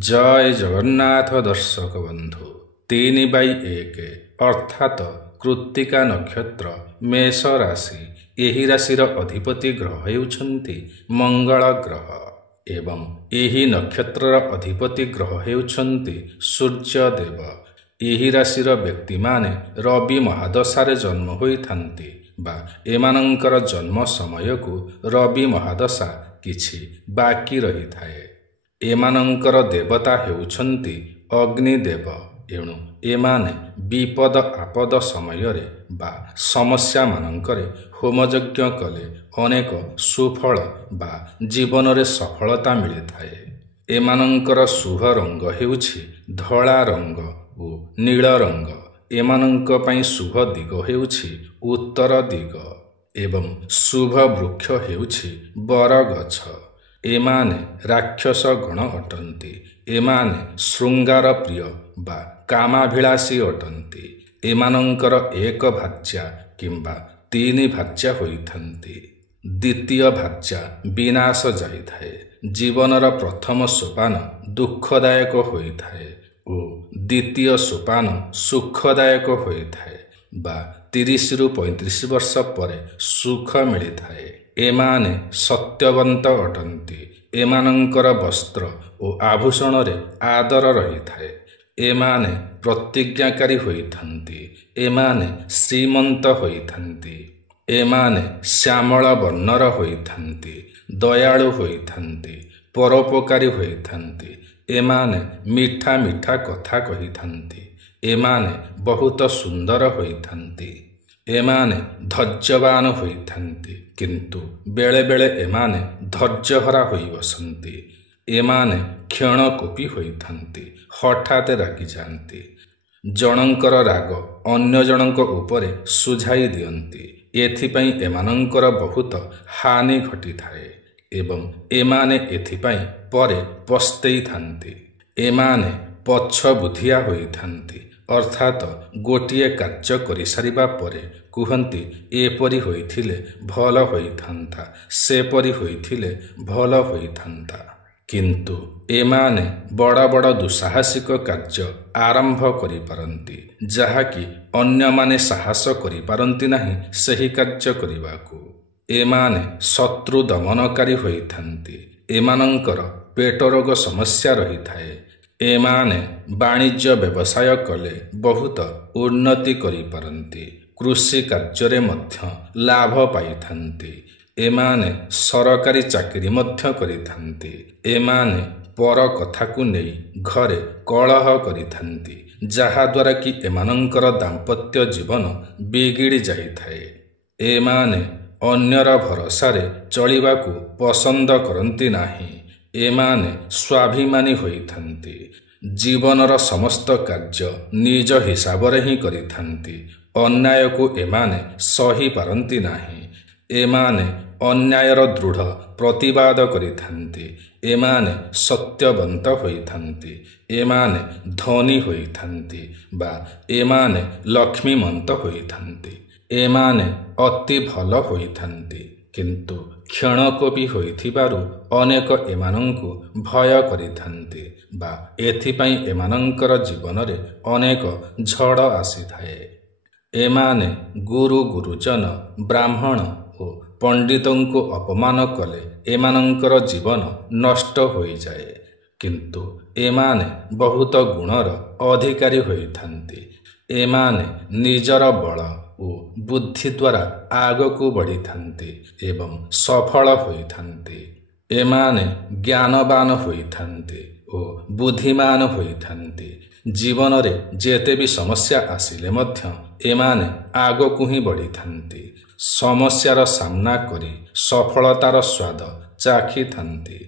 जय जगन्नाथ दर्शक बंधु 3/1 अर्थात कृत्तिका नक्षत्र मेष राशि। एही राशिर अधिपति ग्रह हेउछन्ति मंगल ग्रह एवं एही नक्षत्रर अधिपति ग्रह हेउछन्ति सूर्यदेव। एही राशिर व्यक्ति माने रवि महादशारे जन्म होइथान्ति बा एमानंकर जन्म समय को रवि महादशा किछि बाकी रही थाए। एमानंकर देवता हेउछन्ति अग्निदेव। एणु एमाने विपद आपद समयरे बा समस्या मानंकरे होमयज्ञ कले अनेक सुफल बा जीवन रे सफलता मिली थाए। एमानंकर शुभ रंग हेउछि धला रंग ओ नील रंग। एमानंक पई शुभ दिग हेउछि उत्तर दिग एवं शुभ वृक्ष हेउछि बरगछ। एमाने राक्षस गण अटन्ति। एमाने श्रृंगार प्रिय बा कामाभिलाषी अटन्ति। एमानंकर एक भार्या किंबा 3 भार्या होइथन्ति। द्वितीय भार्या विनाश जाइथाए। जीवनर प्रथम सोपान दुःखदायक होइथाए ओ द्वितीय सोपान सुखदायक होइथाए बा 30 रु 35 वर्ष पर सुख मिलिथाए। एमाने सत्यवंत अटन्ति। एमानंकर वस्त्र ओ आभूषण रे आदर रही थाए। एमाने प्रतिज्ञाकारी होइथन्ति। एमाने श्रीमंत होइथन्ति। एमाने श्यामल वर्णर होइथन्ति। दयालु होइथन्ति। परोपकारी होइथन्ति। एमाने मीठा मीठा कथा कहिथन्ति। एमाने बहुत सुंदर होइथन्ति। एमाने धैर्यवान होइथन्ति किंतु बेले बेले एमाने धैर्यहरा होई बसन्ति। एमाने क्षणकोपी होइथन्ति। हठात रागी जान्ति। जनंकर राग अन्य जनंक उपरे सुझाई दियन्ति। एथिपई एमानंकर बहुत हानि घटी थाए एवं एमाने एथिपई परे पस्तेई थान्ति। एमाने पछ बुधिया होइथन्ति अर्थात गोटिए कार्य करि सारिबा परे कुहन्ति एपरि होइथिले भल होइथान्ता सेपरि होइथिले भल होइथान्ता। किंतु एमाने बड़ बड़ दुस्साहसिक कार्य आरंभ करि पारन्ति जहाकि अन्य माने साहस करि पारन्ति नाही सही कार्य करिबाकू। एमाने शत्रु दमनकारी होइथान्ति। एमानंकर पेट रोग समस्या रही थाए। एमाने वाणिज्य व्यवसाय कले बहुत उन्नति करि पारन्ति। कृषि कार्य मध्य लाभ पाइथान्ति। एमाने सरकारी चाकरी मध्य करिथान्ति। एमाने पर कथा को नहीं घरे कलह करिथान्ति जहा द्वारा कि एमानंकर दाम्पत्य जीवन बिगिड़ी जाइथाए। एमाने अन्यर भरोसारे चलिबाकू पसंद करन्ति नाही। एमाने स्वाभिमानी होइथान्ति। जीवनर समस्त कार्य निज हिसाब रे ही करिथान्ति। अन्याय को एमाने सही पारन्ति नाही। एमाने अन्यायर दृढ़ प्रतिवाद करिथान्ति। एमाने सत्यवंत होइथान्ति। एमाने धनी होइथान्ति बा एमाने लक्ष्मीमंत होइथान्ति। एमाने अति भल होइथान्ति किंतु क्षणकोपी होइथिबारु अनेक एमानंकु भय करिथान्ति बा एथिपई एमानंकर जीवन रे अनेक झड़ आसीथाए। एमाने गुरु गुरुजन ब्राह्मण ओ पंडितंकु अपमान कले एमानंकर जीवन नष्ट होई जाए किंतु एमाने बहुत गुणर अधिकारी होइथान्ति। एमाने निजर बल ओ बुद्धि द्वारा आगकू बढ़िथान्ति एवं सफल होइथान्ति। एमाने ज्ञानवान होइथान्ति ओ बुद्धिमान होइथान्ति। जीवन रे जेते भी समस्या आसिले मध्य एमाने आगकू ही बढ़िथान्ति। समस्यार सामना करी सफलतार स्वाद चाखिथान्ति।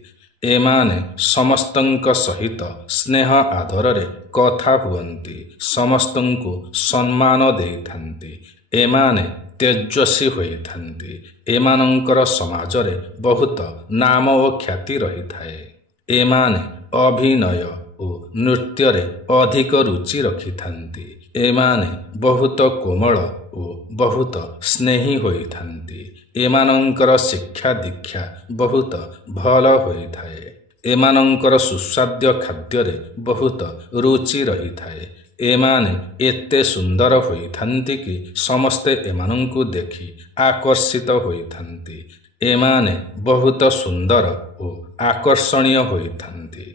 एमाने समस्तंक सहित स्नेह आदर रे कथा हुअन्ति। समस्तंकु सम्मान देइथान्ति। एमाने तेजस्वी होइथान्ति। एमानंकर समाज रे बहुत नाम ओ ख्याति रही थाए। एमाने अभिनय ओ नृत्य रे अधिक रुचि रखिथान्ति। एमाने बहुत कोमल ओ बहुत स्नेही होइथान्ति। एमानंकर शिक्षा दीक्षा बहुत भल होइथाए। ଏମାନଙ୍କର ସୁସ୍ୱାଦ୍ୟ ଖାଦ୍ୟରେ ବହୁତ ରୁଚି ରହିଥାଏ। ଏମାନେ ଏତେ ସୁନ୍ଦର ହୋଇଥାନ୍ତି କି ସମସ୍ତେ ଏମାନଙ୍କୁ ଦେଖି ଆକର୍ଷିତ ହୋଇଥାନ୍ତି। ଏମାନେ ବହୁତ ସୁନ୍ଦର ଓ ଆକର୍ଷଣୀୟ ହୋଇଥାନ୍ତି।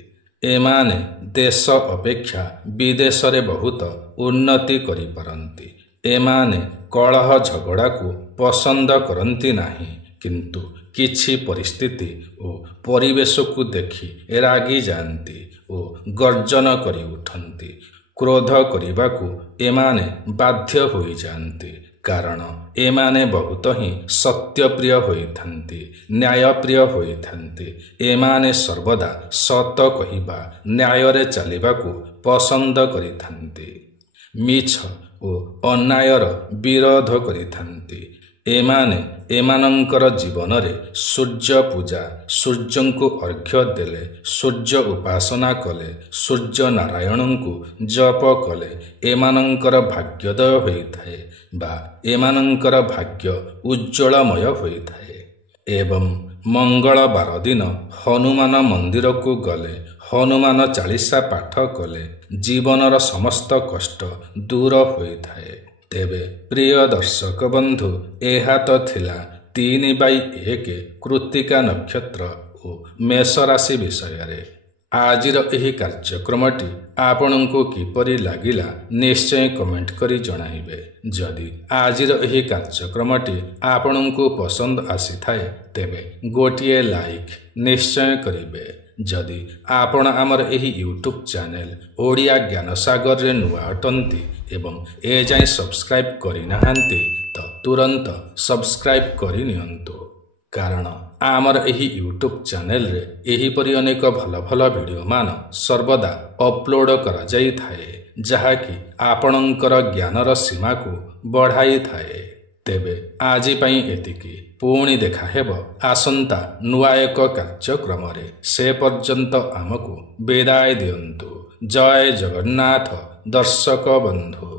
ଏମାନେ ଦେଶ ଅପେକ୍ଷା ବିଦେଶରେ ବହୁତ ଉନ୍ନତି କରିପାରନ୍ତି। ଏମାନେ କଳହ ଝଗଡ଼ାକୁ ପସନ୍ଦ କରନ୍ତି ନାହିଁ, କିନ୍ତୁ କିଛି ପରିସ୍ଥିତି ଓ ପରିବେଶକୁ ଦେଖି ରାଗିଯାଆନ୍ତି ଓ ଗର୍ଜନ କରି ଉଠନ୍ତି। କ୍ରୋଧ କରିବାକୁ ଏମାନେ ବାଧ୍ୟ ହୋଇଯାଆନ୍ତି, କାରଣ ଏମାନେ ବହୁତ ହିଁ ସତ୍ୟପ୍ରିୟ ହୋଇଥାନ୍ତି, ନ୍ୟାୟପ୍ରିୟ ହୋଇଥାନ୍ତି। ଏମାନେ ସର୍ବଦା ସତ କହିବା, ନ୍ୟାୟରେ ଚାଲିବାକୁ ପସନ୍ଦ କରିଥାନ୍ତି। ମିଛ ଓ ଅନ୍ୟାୟର ବିରୋଧ କରିଥାନ୍ତି। ଏମାନେ ଏମାନଙ୍କର ଜୀବନରେ ସୂର୍ଯ୍ୟ ପୂଜା, ସୂର୍ଯ୍ୟଙ୍କୁ ଅର୍ଘ୍ୟ ଦେଲେ, ସୂର୍ଯ୍ୟ ଉପାସନା କଲେ, ସୂର୍ଯ୍ୟ ନାରାୟଣଙ୍କୁ ଜପ କଲେ ଏମାନଙ୍କର ଭାଗ୍ୟୋଦୟ ହୋଇଥାଏ ବା ଏମାନଙ୍କର ଭାଗ୍ୟ ଉଜ୍ଜଳମୟ ହୋଇଥାଏ। ଏବଂ ମଙ୍ଗଳବାର ଦିନ ହନୁମାନ ମନ୍ଦିରକୁ ଗଲେ, ହନୁମାନ ଚାଳିଶା ପାଠ କଲେ ଜୀବନର ସମସ୍ତ କଷ୍ଟ ଦୂର ହୋଇଥାଏ। ତେବେ ପ୍ରିୟ ଦର୍ଶକ ବନ୍ଧୁ, ଏହା ତ ଥିଲା 3/1 କୃତ୍ତିକା ନକ୍ଷତ୍ର ଓ ମେଷ ରାଶି ବିଷୟରେ। ଆଜିର ଏହି କାର୍ଯ୍ୟକ୍ରମଟି ଆପଣଙ୍କୁ କିପରି ଲାଗିଲା ନିଶ୍ଚୟ କମେଣ୍ଟ କରି ଜଣାଇବେ। ଯଦି ଆଜିର ଏହି କାର୍ଯ୍ୟକ୍ରମଟି ଆପଣଙ୍କୁ ପସନ୍ଦ ଆସିଥାଏ ତେବେ ଗୋଟିଏ ଲାଇକ୍ ନିଶ୍ଚୟ କରିବେ। ଯଦି ଆପଣ ଆମର ଏହି ୟୁଟ୍ୟୁବ୍ ଚ୍ୟାନେଲ ଓଡ଼ିଆ ଜ୍ଞାନସାଗରରେ ନୂଆ ଅଟନ୍ତି ଏବଂ ଏଯାଏଁ ସବସ୍କ୍ରାଇବ୍ କରିନାହାନ୍ତି ତ ତୁରନ୍ତ ସବସ୍କ୍ରାଇବ୍ କରିନିଅନ୍ତୁ, କାରଣ ଆମର ଏହି ୟୁଟ୍ୟୁବ୍ ଚ୍ୟାନେଲରେ ଏହିପରି ଅନେକ ଭଲ ଭଲ ଭିଡ଼ିଓମାନ ସର୍ବଦା ଅପଲୋଡ଼ କରାଯାଇଥାଏ, ଯାହାକି ଆପଣଙ୍କର ଜ୍ଞାନର ସୀମାକୁ ବଢ଼ାଇଥାଏ। ତେବେ ଆଜି ପାଇଁ ଏତିକି। ପୁଣି ଦେଖା ହେବ ଆସନ୍ତା ନୂଆ ଏକ କାର୍ଯ୍ୟକ୍ରମରେ। ସେ ପର୍ଯ୍ୟନ୍ତ ଆମକୁ ବିଦାୟ ଦିଅନ୍ତୁ। ଜୟ ଜଗନ୍ନାଥ ଦର୍ଶକ ବନ୍ଧୁ।